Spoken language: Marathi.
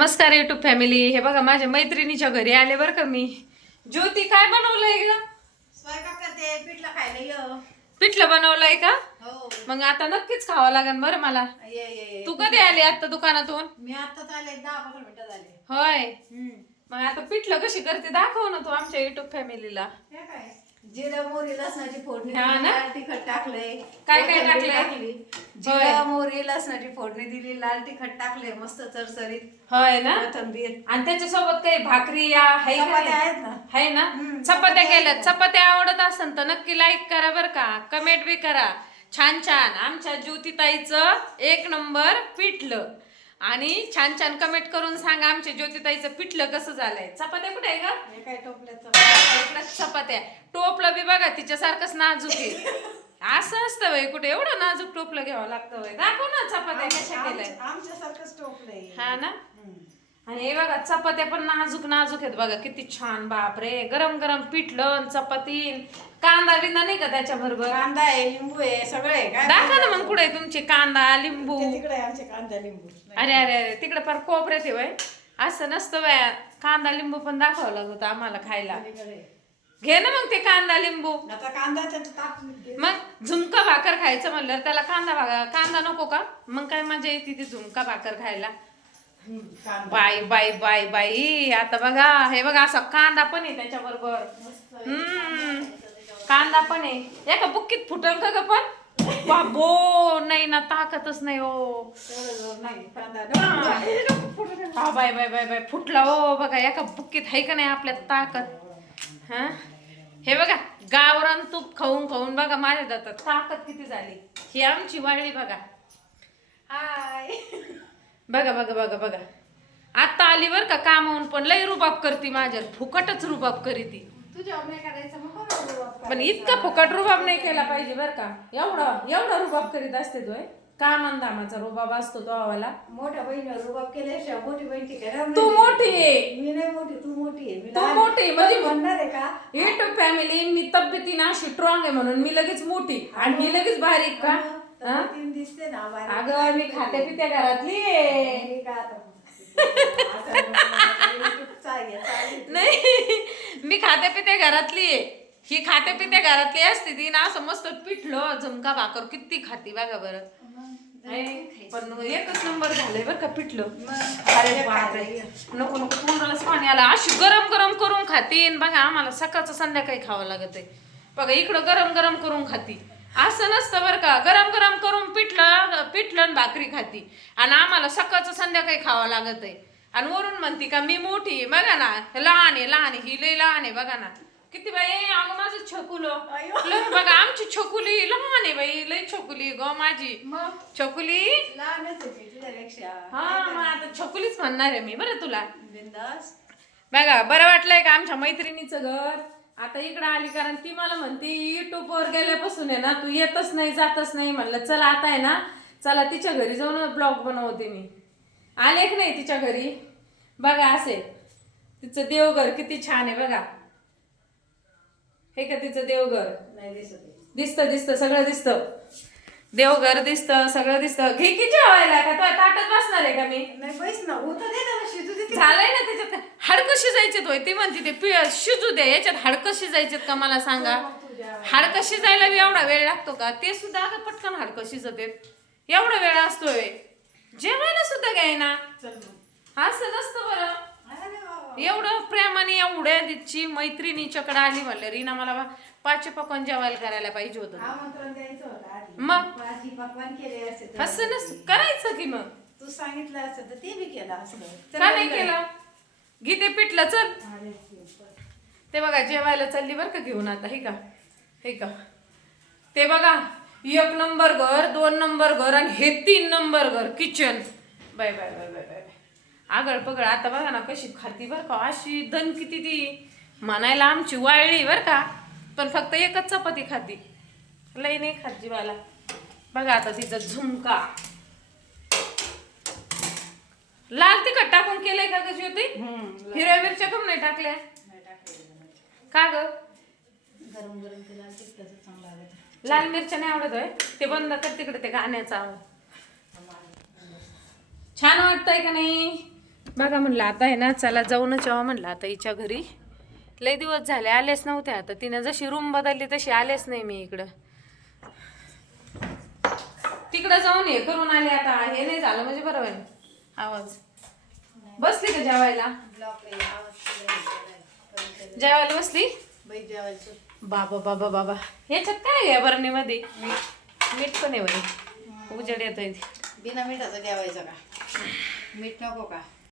नमस्कार युट्यूब फॅमिली हे बघा माझ्या मैत्रिणीच्या घरी आले बरं का मी. ज्योती काय बनवलंय ग? स्वयंपाक करते पिठलं खायला ये. पिठलं बनवलंय का? हो. मग आता नक्कीच खावं लागेल बरं मला. ये ये ये. तू कधी आली आता दुकानातून? मी आताच आले दहा पंधरा मिनिटं झाले. होय. मग आता पिठलं कशी करते दाखव ना तू आमच्या युट्यूब फॅमिलीला हे काय? जिरं मोहरी लसणाची फोडणी हा दिली, ना? लाल तिखट टाकले काय काय टाकलंय? टाकली. जिरं मोहरी लसणाची फोडणी दिली लाल तिखट टाकले मस्त चरचरीत होय ना? कोथिंबीर. आणि त्याच्यासोबत काही भाकरी या हाय का चपात्या नाही? आहेत ना? हाय ना? हम्म, चपात्या चपात्या केल्यात आहेत. ना. चपात्या आवडत असेल तर नक्की लाईक करा बर का. कमेंट बी करा. छान छान आमच्या ज्योतिताईचं एक नंबर पिठलं. आणि छान छान कमेंट करून सांगा आमच्या ज्योतिताईचं पिठलं कसं झालंय. चपात्या कुठे आहे का काय चपात्या. टोपलं बी बघा तिच्यासारखंच नाजूक आहे. असं असतं वय कुठे एवढं नाजूक टोपलं घ्यावं लागतं वय दाखव ना चपात्या कशा केलंय आमच्यासारखंच टोपलंय. हा ना. आणि हे बघा चपात्या पण नाजूक नाजूक आहेत बघा किती छान बापरे. गरम गरम पिठलं चपाती कांदा बिंदा नाही का त्याच्या बरोबर कांदा आहे लिंबू आहे सगळं आहे. काय दाखवा ना मग कुठे तुमचे कांदा लिंबू? ते तिकडे आहे आमचे कांदा लिंबू. अरे अरे अरे तिकडे फार कोपऱ्यात आहे वय असं नसतं वया कांदा लिंबू पण दाखवावं लागत आम्हाला खायला. अलीकडे. घे ना मग ते कांदा लिंबू. आता कांदा मग झुमका भाकर खायचं म्हणलं त्याला कांदा भागा कांदा नको का? मग काय मजा येते ती झुमका भाकर खायला? बाई बाई बाई बाई. आता बघा हे बघा असा कांदा पण आहे त्याच्या बरोबर हम्म. कांदा पण आहे. एका बुक्कीत फुटल का ग पण? बाबो नाही ना ताकदच नाही हो. हा. बाय बाय बाय बाय फुटला हो बघा एका बुक्कीत आहे का नाही आपल्यात ताकद? हा? हे बघा गावरान तूप खाऊन खाऊन बघा माझ्या दातात ताकद किती झाली. ही आमची वाळली बघा. हाय. बघा बघा बघा बघा. आता आली बर का कामावून पण लय रुबाब करती माझ्यात. फुकटच रुबाब करी ती तुझ्या नाही करायचं मग कोणाला रुबाब पण? इतका फुकट रुबाब नाही केला पाहिजे बर का. एवढा एवढा रुबाब करीत असते तो कामंदामाचा रुबाब असतो तो आवाला. मोठ्या बहिणीवर रुबाब केल्याशिवाय मोठी बहीण ठीक आहे. तू मोठी आहे. मी नाही मोठी तू मोठी आहे. मी तू मोठी आहे, म्हणजे- म्हणणार आहे का? युट्यूब फॅमिली मी तब्येतीनं अशी स्ट्रॉंग आहे म्हणून मी लगेच मोठी. आणि ही लगेच बारीक का? हा? तीन दिसते ना बारीक. अगं मी खाते पित्या घरातली आहे. मी का आता आता YouTubeचा आहे, चालेल. नाही मी खाते पिते घरातली आहे ही खाते पिते घरातली असते ती ना असं मस्त पिठलं झुमका भाकर किती खाती बघा बरं नाही, पण एकच नंबर झालंय बरं का पिठलं अरे बापरे. नको नको तोंडालाच पाणी आलं अशी गरम गरम करून खातीन बघा आम्हाला सकाळचं संध्याकाळी खावं लागत आहे बघा इकडं गरम गरम करून खाती असं नसतं बरं का. गरम गरम करून पिठलं पिठलं भाकरी खाती. आणि आम्हाला सकाळचं संध्याकाळी खावं लागत आहे. आणि वरून म्हणती का मी मोठी बघा ना. लहान आहे लहान आहे. ही लय लहान आहे बघा ना. किती बाई अगं माझं छकुलो. लय बघा आमची छकुली लहान आहे बाई लय छकुली ग माझी. छकुली? हा मग आता छकुलीच म्हणणार आहे मी बरं तुला. बिंदास. बघा बरं वाटलंय का आमच्या मैत्रिणीचं घर? आता इकडं आली कारण ती मला म्हणती युट्यूब वर गेल्यापासून आहे ना तू येतच नाही जातच नाही. म्हणलं चला आता आहे ना चला तिच्या घरी जाऊन ब्लॉग बनवते मी. आले की नाही तिच्या घरी? बघा असे तिचं देवघर किती छान आहे बघा. हे का तिचं देवघर? नाही दिसत. दिसतं दिसतं सगळं दिसतं. देवघर दिसतं सगळं दिसतं. घे की जेवायला का तो ताटत बसणार आहे का मी? नाही बैस ना. होतं दे ना शिजू दे ते. झालंय ना त्याच्यात? हाडकं शिजायचेत होय ती म्हणते ते. पि- शिजू द्या याच्यात हाडकं शिजायचेत का मला सांगा? हाडकं शिजायला बी एवढा वेळ लागतो का? ते सुद्धा आता पटकन हाडकं शिजत आहेत. एवढा वेळ असतोय. जेवायला सुद्धा घ्याय ना चल मग. असं नसतं बरं. अरे वा वा. एवढं प्रेमाने एवढ्या दिची मैत्रिणीच्याकडे आली म्हणलं रीना मला बा- पाचशे पकवान जेवायला करायला पाहिजे होतं. आमंत्रण द्यायचं होतं आधी. मग? भाजी पकवान केले असते तर. असं नस करायचं की मग? तू सांगितलं असतं तर ते बी केलं असतं. का नाही केलं? गीते पिटलं चल. अरे, ते बघा जेवायला चालली बरं का घेऊन आता हे का? हे का? ते बघा एक नंबर घर दोन नंबर घर आणि हे तीन नंबर घर kitchen bye bye bye bye bye. आगळ पगळ आता बघा ना कशी खाती बरं का अशी दन किती ती. म्हणायला आमची वाळली बरं का. पण फक्त एकच चपाती खाती. लई नाही खात जीवाला. बघा आता तिचा झुमका. लाल तिखट टाकून केलंय का कशी होती. हिरव्या मिरच्या कम नाही टाकल्या. का ग? गरम गरम ते चांगलं लागतं. लाल मिरच्या नाही आवडत होय? ते बंद कर तिकडे ते गाण्याचा आवाज. छान वाटतंय का नाही? बघा म्हणलं आता आहे ना चला जाऊनच यावं म्हणलं आता हिच्या घरी. लय दिवस झाले आलेच नव्हते आता. तिनं जशी रूम बदलली तशी आलेच नाही मी इकडं. तिकडं जाऊन हे करून आले आता. हे नाही झालं म्हणजे बरोबर आवाज. बसली का जेवायला? जेवायला बसली? बाबा बाबा बाबा. याच्यात काय आहे या बरणीमध्ये? मीठ पण आहे बरे उजेड येतोय. बिना मिठाचं जेवायचं का? मीठ नको का?